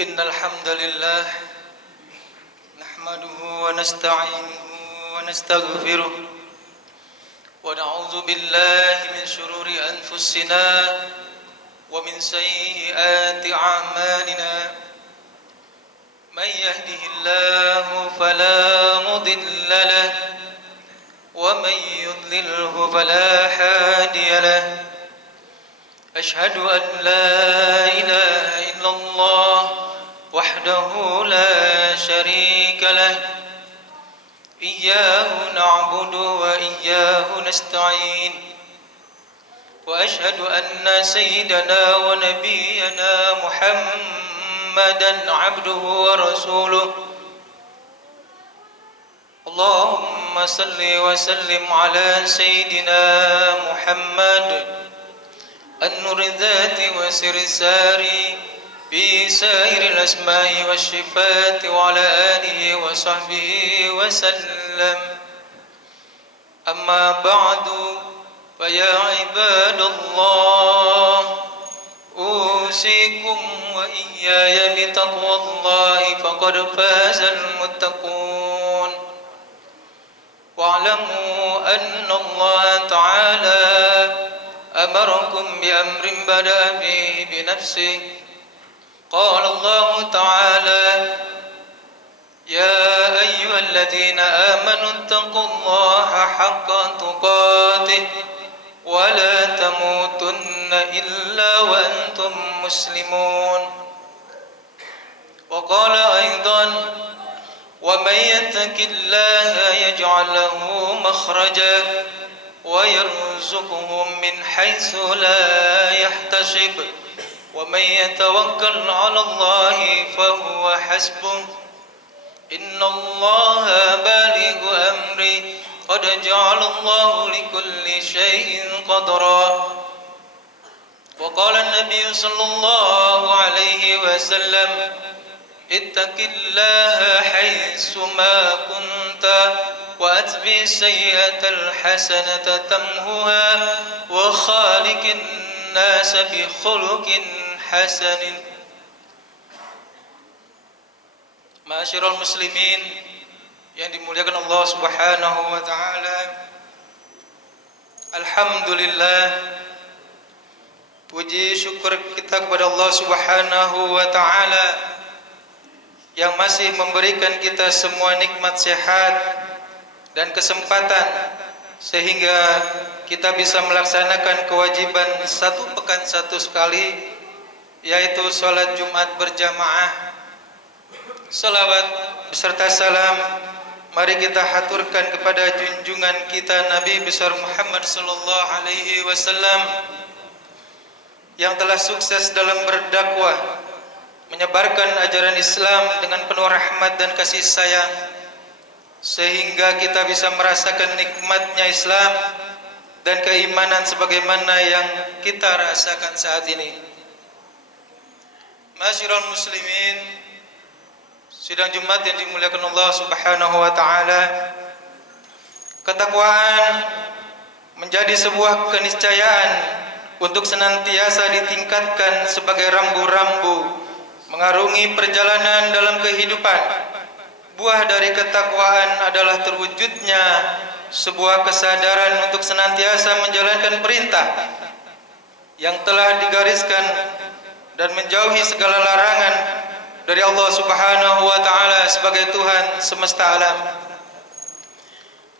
إن الحمد لله نحمده ونستعينه ونستغفره ونعوذ بالله من شرور أنفسنا ومن سيئات أعمالنا من يهده الله فلا مضل له ومن يضلله فلا هادي له أشهد أن لا إله إلا الله وحده لا شريك له إياه نعبد وإياه نستعين وأشهد أن سيدنا ونبينا محمدا عبده ورسوله اللهم صل وسلم على سيدنا محمد النور الذات وسر الساري في سائر الأسماء والصفات وعلى آله وصحبه وسلم أما بعد فيا عباد الله أوصيكم وإياي بتقوى الله فقد فاز المتقون واعلموا أن الله تعالى أمركم بأمر بدأ به بنفسه قال الله تعالى يا أيها الذين آمنوا اتقوا الله حق تقاته ولا تموتن إلا وأنتم مسلمون وقال أيضا ومن يتق الله يجعل له مخرجا ويرزقه من حيث لا يحتسب ومن يتوكل على الله فهو حسبه إن الله بالغ أمره قد جعل الله لكل شيء قدرا وقال النبي صلى الله عليه وسلم اتق الله حيثما كنت وأتبع السيئة الحسنة تمهها وخالق الناس بخلق حسن. Ma'asyiral muslimin yang dimuliakan Allah Subhanahu wa taala. Alhamdulillah, puji syukur kita kepada Allah Subhanahu wa taala yang masih memberikan kita semua nikmat sehat dan kesempatan sehingga kita bisa melaksanakan kewajiban satu pekan satu sekali, yaitu sholat Jumat berjamaah. Salawat beserta salam mari kita haturkan kepada junjungan kita Nabi besar Muhammad sallallahu alaihi wasallam yang telah sukses dalam berdakwah, menyebarkan ajaran Islam dengan penuh rahmat dan kasih sayang, sehingga kita bisa merasakan nikmatnya Islam dan keimanan sebagaimana yang kita rasakan saat ini. Ma'asyiral muslimin, sidang Jumat yang dimuliakan Allah Subhanahu wa taala, ketakwaan menjadi sebuah keniscayaan untuk senantiasa ditingkatkan sebagai rambu-rambu mengarungi perjalanan dalam kehidupan. Buah dari ketakwaan adalah terwujudnya sebuah kesadaran untuk senantiasa menjalankan perintah yang telah digariskan dan menjauhi segala larangan dari Allah Subhanahu wa taala sebagai Tuhan semesta alam.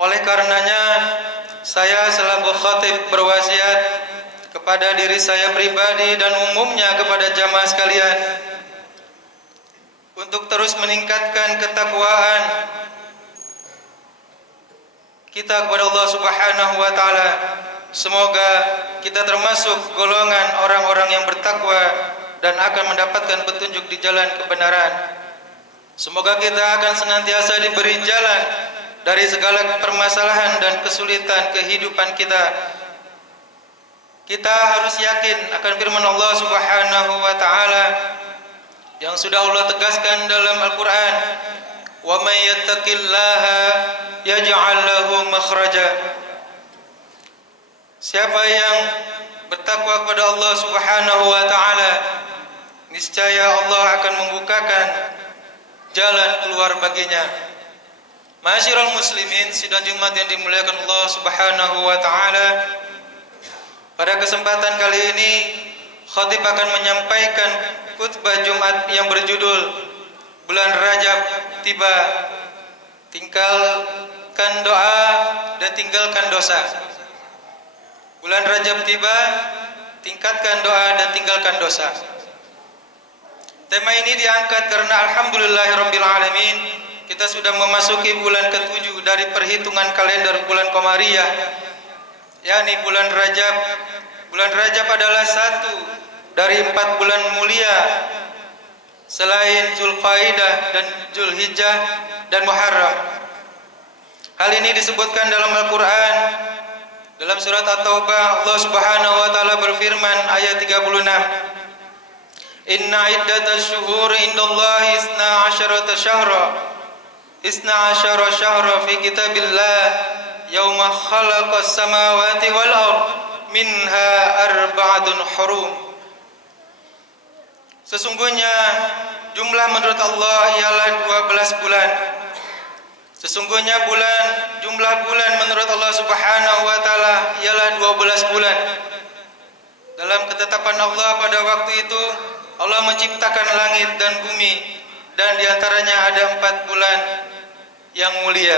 Oleh karenanya, saya selaku khatib berwasiat kepada diri saya pribadi dan umumnya kepada jamaah sekalian untuk terus meningkatkan ketakwaan kita kepada Allah Subhanahu wa taala. Semoga kita termasuk golongan orang-orang yang bertakwa dan akan mendapatkan petunjuk di jalan kebenaran. Semoga kita akan senantiasa diberi jalan dari segala permasalahan dan kesulitan kehidupan kita. Kita harus yakin akan firman Allah Subhanahu wa taala yang sudah Allah tegaskan dalam Al-Qur'an, "Wa may yattaqillaha yaj'al lahu makhraja." Siapa yang bertakwa kepada Allah Subhanahu wa taala, niscaya Allah akan membukakan jalan keluar baginya. Ma'asyiral muslimin, sidang Jumat yang dimuliakan Allah Subhanahu wa taala. Pada kesempatan kali ini khatib akan menyampaikan khutbah Jumat yang berjudul Bulan Rajab Tiba, Tinggalkan Doa dan Tinggalkan Dosa. Bulan Rajab tiba, tingkatkan doa dan tinggalkan dosa. Tema ini diangkat karena alhamdulillahirabbil alamin, kita sudah memasuki bulan ke-7 dari perhitungan kalender bulan Qamariyah, yakni bulan Rajab. Bulan Rajab adalah satu dari 4 bulan mulia selain Zulqaidah dan Zulhijjah dan Muharram. Hal ini disebutkan dalam Al-Qur'an. Dalam surat At-Taubah, Allah Subhanahu wa taala berfirman ayat 36, Inna iddatash syuhuri indallahi isna asyara syahra fi kitabillah yauma khalaqas samawati wal ard minha arba'atun hurum. Sesungguhnya jumlah menurut Allah ialah 12 bulan. Sesungguhnya jumlah bulan menurut Allah Subhanahu wa taala ialah 12 bulan. Dalam ketetapan Allah pada waktu itu Allah menciptakan langit dan bumi, dan diantaranya ada 4 bulan yang mulia.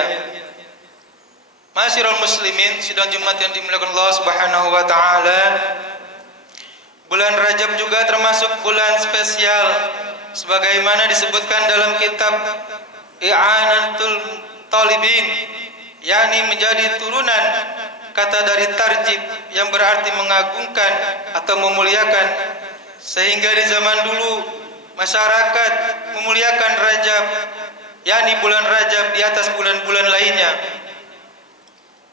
Ma'asyiral muslimin, sidang Jumat yang dimuliakan Allah Subhanahu wa taala, bulan Rajab juga termasuk bulan spesial sebagaimana disebutkan dalam kitab I'anatul Talibin, yakni menjadi turunan kata dari tarjib yang berarti mengagungkan atau memuliakan, sehingga di zaman dulu masyarakat memuliakan Rajab, yakni bulan Rajab di atas bulan-bulan lainnya.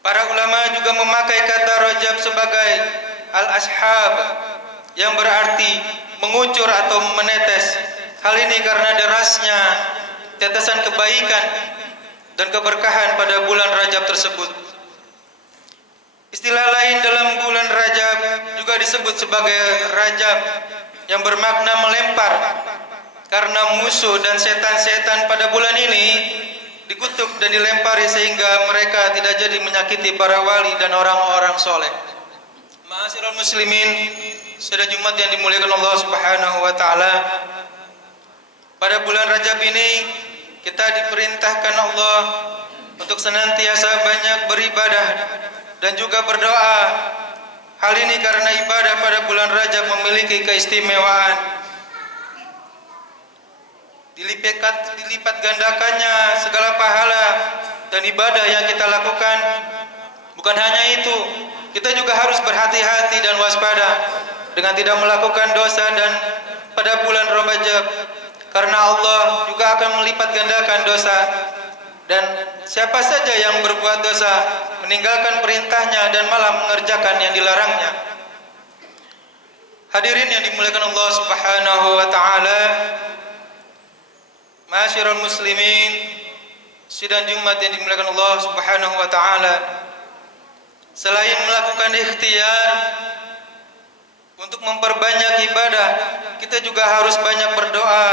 Para ulama juga memakai kata Rajab sebagai al-ashab yang berarti mengucur atau menetes. Hal ini karena derasnya tetesan kebaikan dan keberkahan pada bulan Rajab tersebut. Istilah lain dalam bulan Rajab juga disebut sebagai Rajab, yang bermakna melempar, karena musuh dan setan-setan pada bulan ini dikutuk dan dilempari sehingga mereka tidak jadi menyakiti para wali dan orang-orang soleh. Ma'asyiral muslimin, saudara Jumat yang dimuliakan Allah Subhanahu wa taala, pada bulan Rajab ini kita diperintahkan Allah untuk senantiasa banyak beribadah dan juga berdoa. Hal ini karena ibadah pada bulan Rajab memiliki keistimewaan. Dilipat gandakannya segala pahala dan ibadah yang kita lakukan. Bukan hanya itu, kita juga harus berhati-hati dan waspada dengan tidak melakukan dosa dan pada bulan Rajab, karena Allah juga akan melipat gandakan dosa, dan siapa saja yang berbuat dosa, meninggalkan perintahnya dan malah mengerjakan yang dilarangnya. Hadirin yang dimuliakan Allah Subhanahu wa taala, ma'asyiral muslimin, sidang Jumat yang dimuliakan Allah Subhanahu wa taala, selain melakukan ikhtiar untuk memperbanyak ibadah, kita juga harus banyak berdoa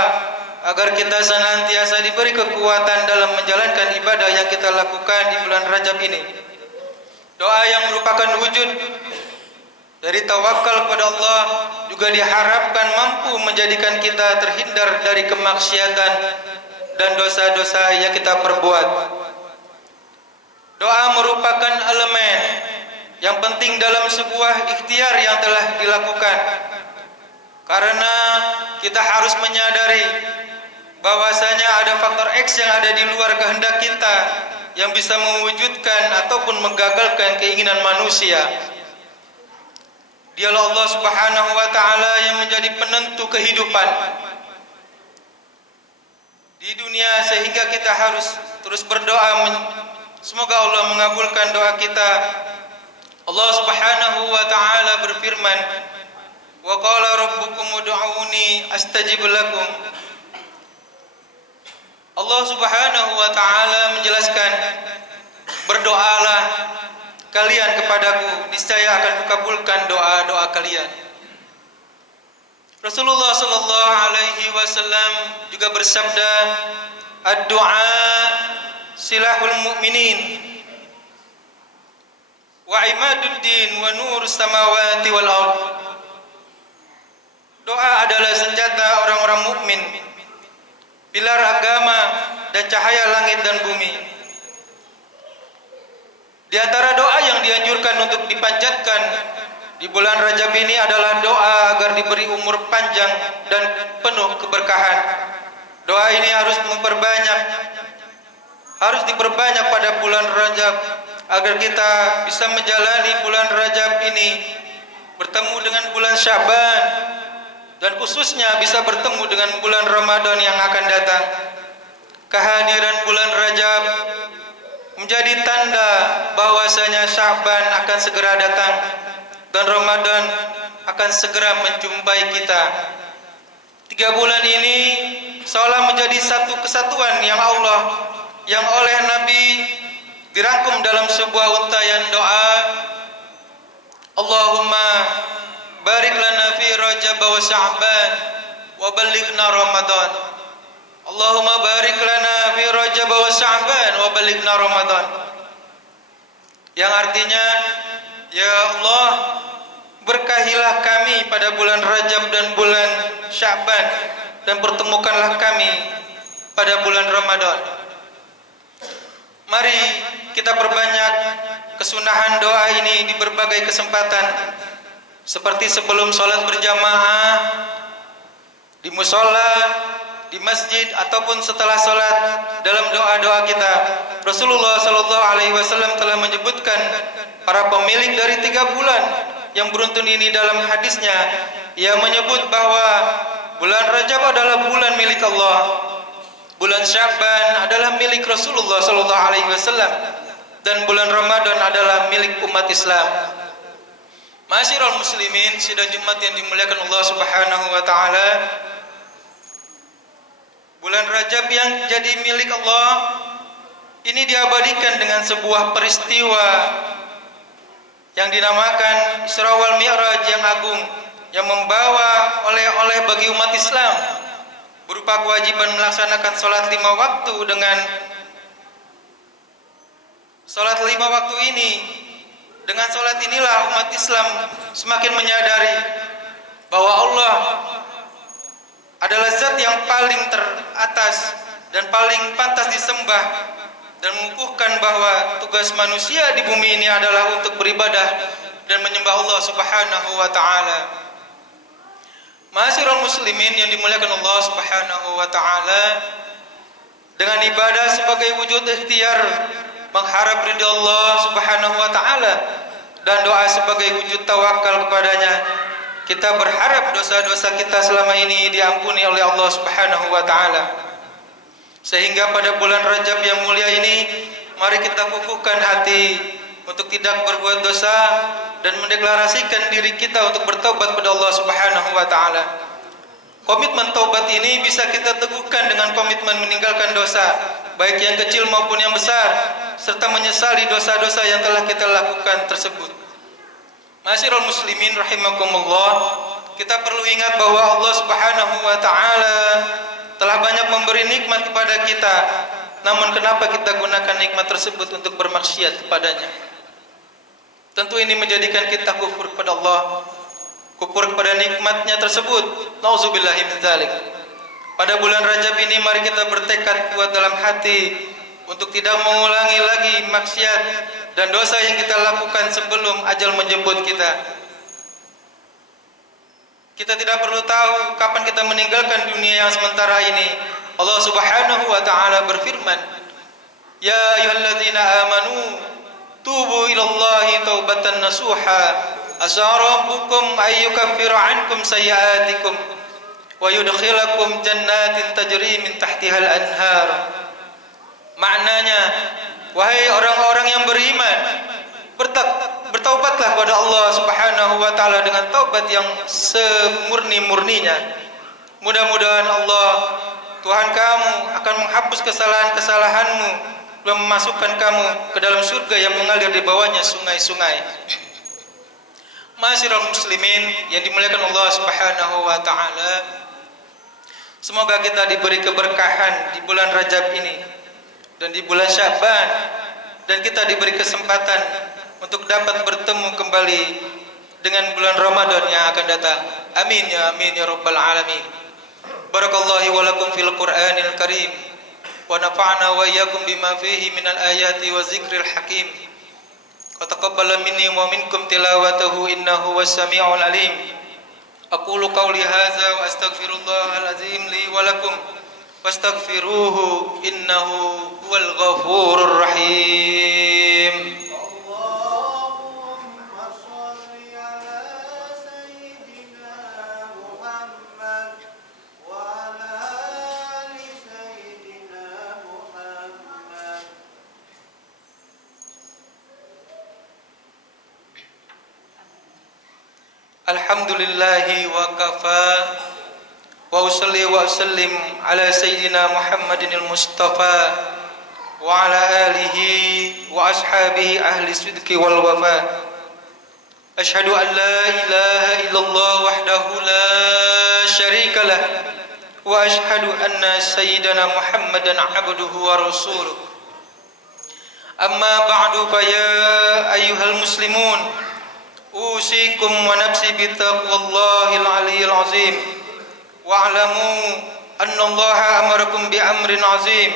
agar kita senantiasa diberi kekuatan dalam menjalankan ibadah yang kita lakukan di bulan Rajab ini. Doa yang merupakan wujud dari tawakal kepada Allah juga diharapkan mampu menjadikan kita terhindar dari kemaksiatan dan dosa-dosa yang kita perbuat. Doa merupakan elemen yang penting dalam sebuah ikhtiar yang telah dilakukan, karena kita harus menyadari bahwasanya ada faktor X yang ada di luar kehendak kita yang bisa mewujudkan ataupun menggagalkan keinginan manusia. Dialah Allah Subhanahu wa taala yang menjadi penentu kehidupan di dunia, sehingga kita harus terus berdoa semoga Allah mengabulkan doa kita. Allah Subhanahu wa taala berfirman, "Wa qala rabbukum ud'uni astajib lakum." Allah Subhanahu wa taala menjelaskan, berdoalah kalian kepadaku, niscaya akan kukabulkan doa-doa kalian. Rasulullah sallallahu alaihi wasallam juga bersabda, "Ad-du'a silahul mu'minin wa imaduddin wa nurus samawati wal ard." Doa adalah senjata orang-orang mukmin, pilar agama dan cahaya langit dan bumi. Di antara doa yang dianjurkan untuk dipanjatkan di bulan Rajab ini adalah doa agar diberi umur panjang dan penuh keberkahan. Doa ini harus diperbanyak pada bulan Rajab agar kita bisa menjalani bulan Rajab ini bertemu dengan bulan Sya'ban dan khususnya bisa bertemu dengan bulan Ramadan yang akan datang. Kehadiran bulan Rajab menjadi tanda bahwasanya Sya'ban akan segera datang dan Ramadan akan segera menjumpai kita. 3 bulan ini seolah menjadi satu kesatuan yang oleh Nabi dirangkum dalam sebuah untayan doa. Allahumma barik lana fi Rajab wa Sya'ban wa ballighna Ramadan. Allahumma barik lana fi Rajab wa Sya'ban wa ballighna Ramadan. Yang artinya, ya Allah, berkahilah kami pada bulan Rajab dan bulan Sya'ban dan pertemukanlah kami pada bulan Ramadan. Mari kita perbanyak kesunahan doa ini di berbagai kesempatan, seperti sebelum sholat berjamaah, di musola, di masjid, ataupun setelah sholat dalam doa-doa kita. Rasulullah SAW telah menyebutkan para pemilik dari 3 bulan yang beruntun ini dalam hadisnya. Ia menyebut bahwa bulan Rajab adalah bulan milik Allah, bulan Sya'ban adalah milik Rasulullah SAW, dan bulan Ramadan adalah milik umat Islam. Ma'asyiral muslimin, sidang Jumat yang dimuliakan Allah Subhanahu wa taala, bulan Rajab yang jadi milik Allah ini diabadikan dengan sebuah peristiwa yang dinamakan Isra wal Mi'raj yang agung, yang membawa oleh-oleh bagi umat Islam berupa kewajiban melaksanakan sholat 5 waktu. Dengan sholat 5 waktu ini, dengan sholat inilah umat Islam semakin menyadari bahwa Allah adalah zat yang paling teratas dan paling pantas disembah, dan mengukuhkan bahwa tugas manusia di bumi ini adalah untuk beribadah dan menyembah Allah Subhanahu wa taala. Ma'asyiral muslimin yang dimuliakan Allah Subhanahu wa taala, dengan ibadah sebagai wujud ikhtiar mengharap ridha Allah Subhanahu wa taala dan doa sebagai wujud tawakal kepadanya, kita berharap dosa-dosa kita selama ini diampuni oleh Allah Subhanahu wa taala. Sehingga pada bulan Rajab yang mulia ini, mari kita kukuhkan hati untuk tidak berbuat dosa dan mendeklarasikan diri kita untuk bertobat kepada Allah Subhanahu wa taala. Komitmen taubat ini bisa kita teguhkan dengan komitmen meninggalkan dosa, baik yang kecil maupun yang besar, serta menyesali dosa-dosa yang telah kita lakukan tersebut. Ma'asyiral muslimin rahimakumullah, kita perlu ingat bahwa Allah Subhanahu wa taala telah banyak memberi nikmat kepada kita. Namun kenapa kita gunakan nikmat tersebut untuk bermaksiat kepadanya? Tentu ini menjadikan kita kufur kepada Allah, kufur kepada nikmatnya tersebut. Nauzubillahi min dzalik. Pada bulan Rajab ini mari kita bertekad kuat dalam hati untuk tidak mengulangi lagi maksiat dan dosa yang kita lakukan sebelum ajal menjemput kita. Kita tidak perlu tahu kapan kita meninggalkan dunia yang sementara ini. Allah Subhanahu wa taala berfirman, "Ya ayyuhalladzina amanu tubu ilallahi taubatan nasuha asa rabbukum ayyukaffira ankum sayyi'atikum wa yudkhilakum jannatin tajri min tahtihal anhar." Maknanya, wahai orang-orang yang beriman, bertaubatlah kepada Allah Subhanahu wa taala dengan taubat yang semurni-murninya. Mudah-mudahan Allah Tuhan kamu akan menghapus kesalahan-kesalahanmu dan memasukkan kamu ke dalam surga yang mengalir di bawahnya sungai-sungai. Ma'asyiral muslimin yang dimuliakan Allah Subhanahu wa taala. Semoga kita diberi keberkahan di bulan Rajab ini dan di bulan Sya'ban, dan kita diberi kesempatan untuk dapat bertemu kembali dengan bulan Ramadan yang akan datang. Amin ya rabbal alamin. Barakallahu wa lakum fil Qur'anil Karim wa nafa'na wa iyyakum bima fihi minal ayati wa zikril hakim. Wa taqabbala minni wa minkum tilawatahu innahu was-sami'ul alim. Aqulu qawli hadza wa astaghfirullahal azim li wa lakum wastaghfiruhu innahu huwal ghafurur rahim. Alhamdulillahi wa kafa wa usalli wa usallim ala sayyidina Muhammadinil Mustafa wa ala alihi wa ashabihi ahli sidqi wal wafa. Ashhadu an la ilaha illallah wahdahu la syarika lah wa ashhadu anna sayyidina Muhammadan abduhu wa rasuluh. Amma ba'du fa ya ayyuhal muslimun, usikum wa nafsi bittaqwallahil aliyyil azim wa'lamu anna Allaha amarakum bi amrin azim,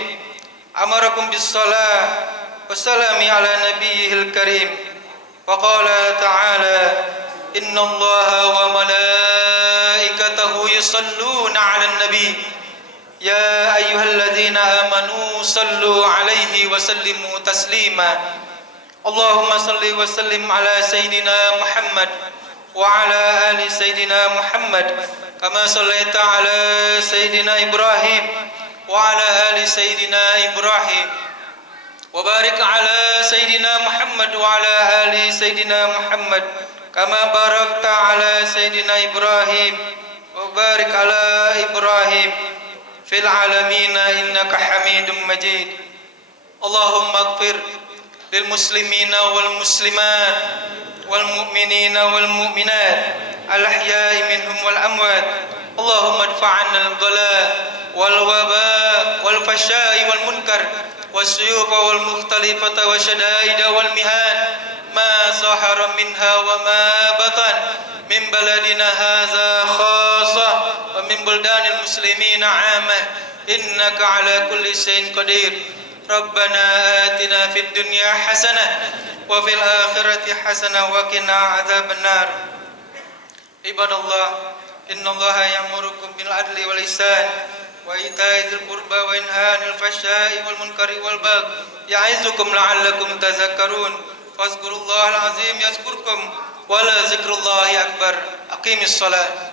amarakum bis salah wassalami ala nabiyyihil karim. Wa qala ta'ala inna Allaha wa malaikatahu yusalluna 'alan nabi ya ayyuhalladzina amanu sallu 'alaihi wa sallimu taslima. Allahumma salli wa sallim ala sayyidina Muhammad wa ala ali sayyidina Muhammad kama sallaita ala sayyidina Ibrahim wa ala ali sayyidina Ibrahim wa barik ala sayyidina Muhammad wa ala ali sayyidina Muhammad kama barakta ala sayyidina Ibrahim wa barik ala Ibrahim fil alamin innaka Hamidum Majid. Allahumma ighfir lil muslimina wal muslimat wal mu'minina wal mu'minat al ahya'i minhum wal amwat. Allahumma adfa'anna al ghala wal waba wal fahsya'i wal munkar wasyufa wal mukhtalifata wa syada'ida wal mihan ma zahara minha wa ma batan min baladina hadza khassa wa min buldanil muslimina 'amah innaka ala kulli syai'in qadir. Rabbana atina fid dunya hasanah wa fil akhirati hasanah wa qina adzabannar. Ibadallah, innallaha ya'murukum bil adli wal ihsan wa ita'i dzil qurba wa yanha 'anil fahsya'i wal munkari wal baghi ya'izukum la'allakum tadhakkarun. Fazkurullahal azim yazkurkum wa la zikrullahi akbar. Aqimis shalah.